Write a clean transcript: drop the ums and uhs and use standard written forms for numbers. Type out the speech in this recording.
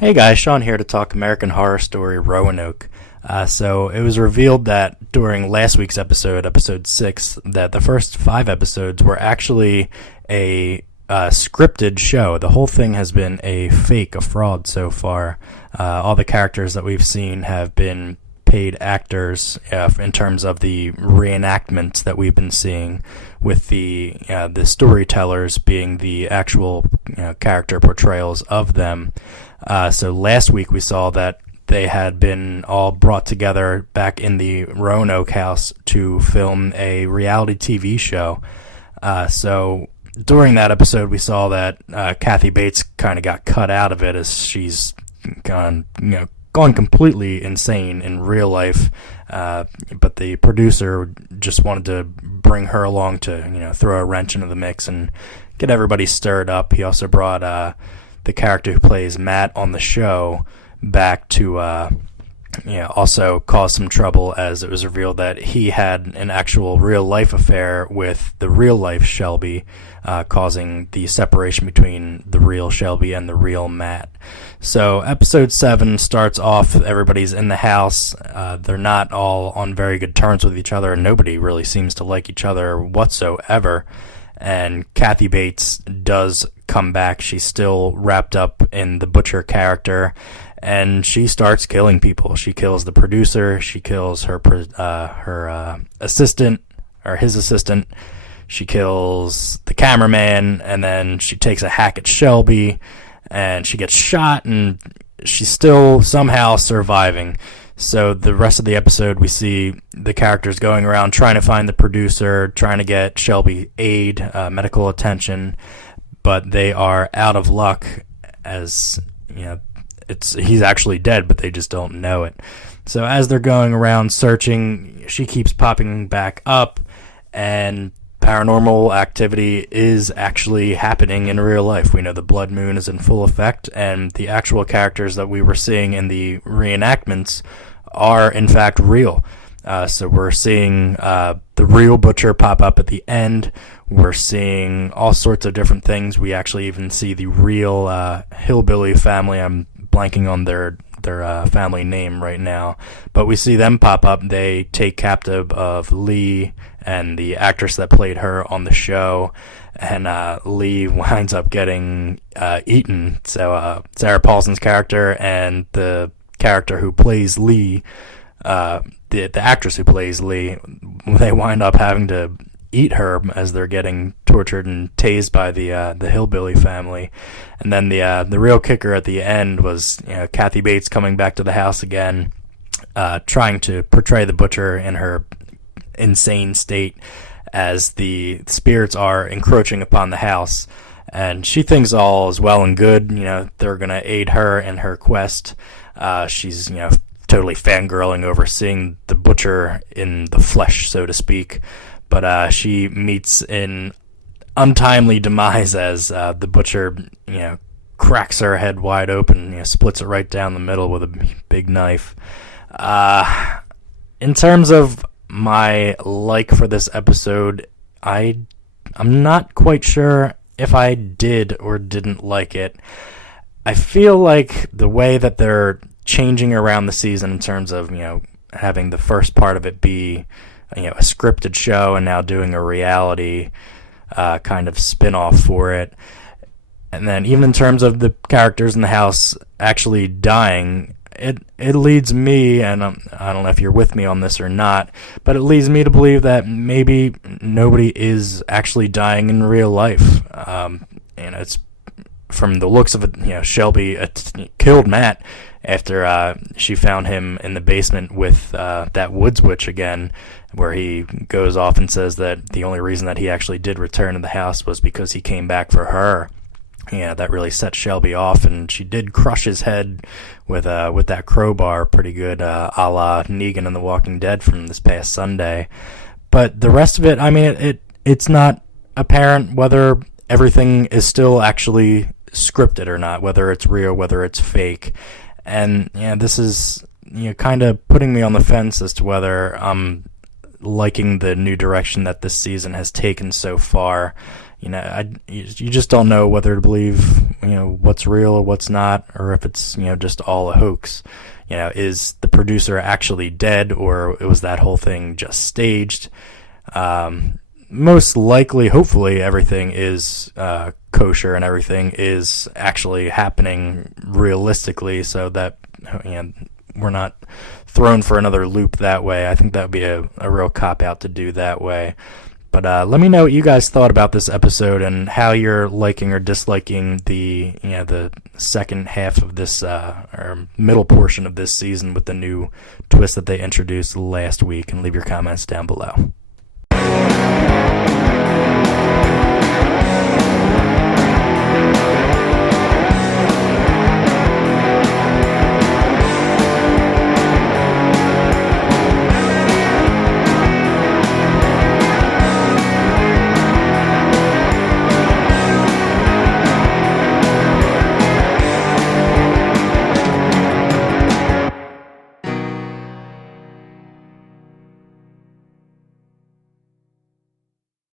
Hey guys, Sean here to talk American Horror Story Roanoke. So it was revealed that during last week's episode, episode 6, that the first 5 episodes were actually a scripted show. The whole thing has been a fake, a fraud so far. All the characters that we've seen have been paid actors in terms of the reenactments that we've been seeing, with the storytellers being the actual character portrayals of them. So last week we saw that they had been all brought together back in the Roanoke house to film a reality TV show. So during that episode we saw that Kathy Bates kind of got cut out of it, as she's gone completely insane in real life. But the producer just wanted to bring her along to throw a wrench into the mix and get everybody stirred up. He also brought the character who plays Matt on the show back to also cause some trouble, as it was revealed that he had an actual real life affair with the real life Shelby, causing the separation between the real Shelby and the real Matt. So episode 7 starts off, everybody's in the house. They're not all on very good terms with each other, and nobody really seems to like each other whatsoever. And Kathy Bates does come back. She's still wrapped up in the butcher character, and she starts killing people. She kills the producer. She kills her assistant, or his assistant. She kills the cameraman, and then she takes a hack at Shelby, and she gets shot, and she's still somehow surviving. So the rest of the episode, we see the characters going around trying to find the producer, trying to get Shelby aid, medical attention, but they are out of luck, as he's actually dead, but they just don't know it. So as they're going around searching, she keeps popping back up, and paranormal activity is actually happening in real life. We know the blood moon is in full effect, and the actual characters that we were seeing in the reenactments are in fact real. So we're seeing the real butcher pop up at the end. We're seeing all sorts of different things. We actually even see the real hillbilly family. I'm blanking on their family name right now, but we see them pop up. They take captive of Lee and the actress that played her on the show, and Lee winds up getting eaten. So Sarah Paulson's character and the character who plays Lee, the actress who plays Lee, they wind up having to eat her as they're getting tortured and tased by the hillbilly family. And then the real kicker at the end was Kathy Bates coming back to the house again, trying to portray the butcher in her insane state as the spirits are encroaching upon the house. And she thinks all is well and good. They're going to aid her in her quest. She's totally fangirling over seeing the butcher in the flesh, so to speak. But she meets an untimely demise as the butcher, cracks her head wide open, splits it right down the middle with a big knife. In terms of my like for this episode, I'm not quite sure if I did or didn't like it. I feel like the way that they're changing around the season in terms of, having the first part of it be a scripted show, and now doing a reality kind of spin-off for it. And then even in terms of the characters in the house actually dying, it leads me, and I don't know if you're with me on this or not, but it leads me to believe that maybe nobody is actually dying in real life. It's from the looks of it, Shelby killed Matt after she found him in the basement with that woods witch again, where he goes off and says that the only reason that he actually did return to the house was because he came back for her. That really set Shelby off, and she did crush his head with that crowbar pretty good, a la Negan in The Walking Dead from this past Sunday. But the rest of it, it's not apparent whether everything is still actually scripted or not, whether it's real, whether it's fake. And this is kind of putting me on the fence as to whether I'm liking the new direction that this season has taken so far. You just don't know whether to believe, what's real or what's not, or if it's, just all a hoax. Is the producer actually dead, or was that whole thing just staged? Most likely, hopefully, everything is kosher and everything is actually happening realistically, so that we're not thrown for another loop that way. I think that would be a real cop-out to do that way. But let me know what you guys thought about this episode and how you're liking or disliking the second half of this or middle portion of this season with the new twist that they introduced last week. And leave your comments down below.